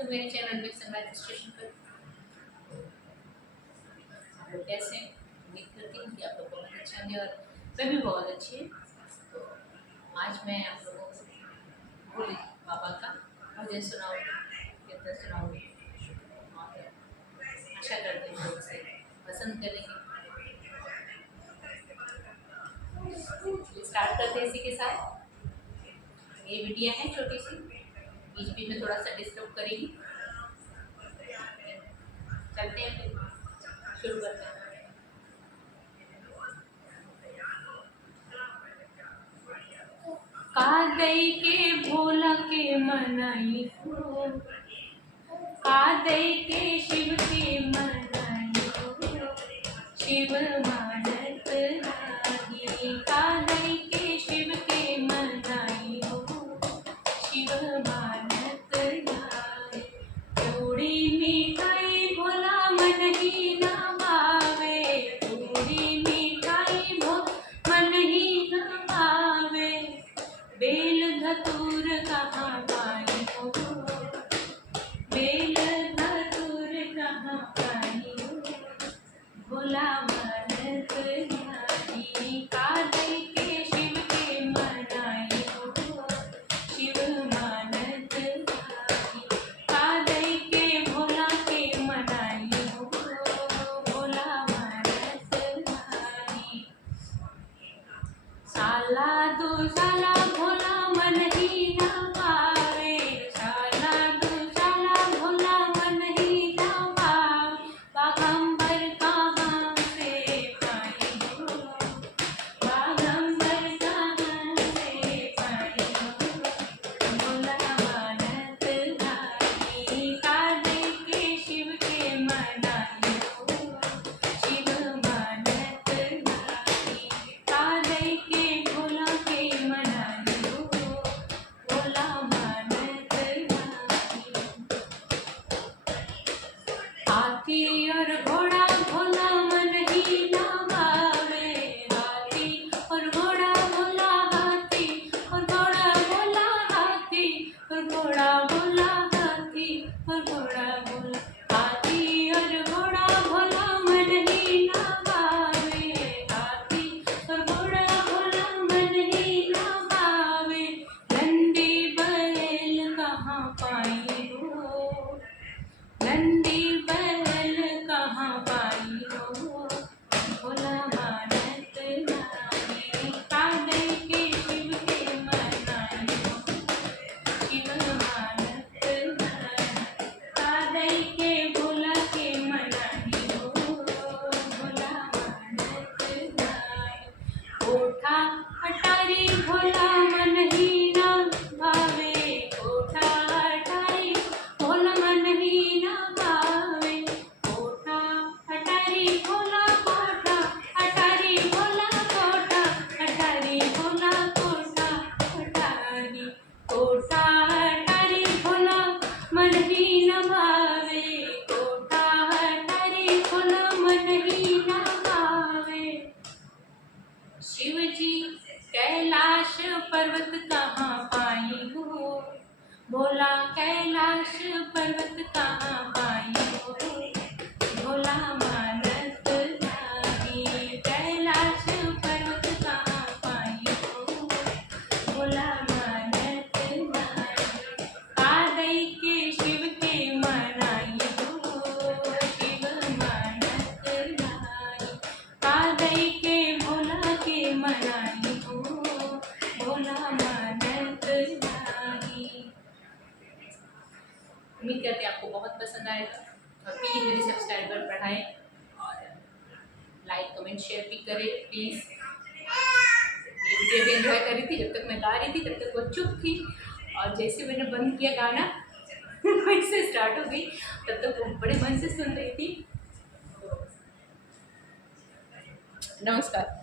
स्वागत है मेरे चैनल बिग सनराइज स्टेशन पर। आप लोग कैसे हैं? उम्मीद करती हूँ कि आप लोग बहुत अच्छे होंगे और मैं भी बहुत अच्छी हूँ। तो आज मैं आप लोगों को भोले बाबा का भजन सुनाऊँगी, कीर्तन सुनाऊँगी और आशा करती हूँ लोग इसे पसंद करेंगे। स्टार्ट करते हैं इसी के साथ। ये वीडियो है छोटी सी, बीच बीच में थोड़ा सा डिस्टर्ब करेगी। चलते हैं फिर शुरू करते हैं। कादई के भोला के मनाई हो, कादई के शिव के मनाई हो, शिव मानत नाही। कादई के शिव के मनाई हो, शिव मानत नाही। थोड़ी मिठाई भोला मन ही न भावे, थोड़ी मिठाई मन ही न भावे। बेल धतूर कहाँ पाई हो, बेल धतूर कहाँ पाई हो, भोला मानत नाही। कादई के शिव के मनाई हो, शिव मानत नाही। कादई के भोला के मनाई हो, भोला मानत नाही। साला दो साला भोला मन ही न भावे, साला दो साला भोला मन ही न भावे। बागंबर कहाँ से पाई हो, बागंबर कहाँ से पाई हो, भोला मानत नाही। कादई के शिव के मनाई हो, शिव मानत नाही। कादई के भोला के मनाई हो, भोला मानत नाही। हाथी और घोड़ा भोला मन ही न भावे, हाथी और घोड़ा भोला, हाथी और घोड़ा भोला, हाथी और घोड़ा भोला, हाथी और घोड़ा भोला। हाथी और घोड़ा भोला मन ही न भावे, हाथी और घोड़ा भोला मन ही न भावे। नंदी बैल कहाँ पाई हो, नंदी बैल कहाँ पाई हो, भोला मानत नाही। कादई के शिव के मनाई हो, शिव मानत नाही। कादई के भोला के मनाई हो, भोला मानत नाही। कोठा अटारी भोला मन ही न भावे, कोठा अटारी भोला मन ही न भावे। कोठा अटारी भोला, कोठा अटारी भोला, कोठा अटारी भोला, कोठा अटारी। कोठा अटारी भोला मन ही न भावे, कोठा अटारी भोला मन ही न भावे। शिव जी कैलाश पर्वत कहाँ पाई हो, भोला कैलाश पर्वत कहाँ पाई हो, भोला मानत नाही। कैलाश पर्वत कहाँ पाई हो, भोला मानत नाही। कादई के शिव के मनाई हो, शिव मानत नाही। कादई के भोला के मनाई हो, भोला मानत नाही। उम्मीद करते हैं आपको बहुत पसंद आएगा और प्लीज़ मेरे सब्सक्राइबर बढ़ाएं और लाइक कमेंट शेयर भी करें प्लीज़। ये वीडियो भी एंजॉय कर रही थी, जब तक मैं गा रही थी तब तक वो चुप थी और जैसे मैंने बंद किया गाना वहीं से स्टार्ट हो गई, तब तक वो बड़े मन से सुन रही थी। नमस्कार।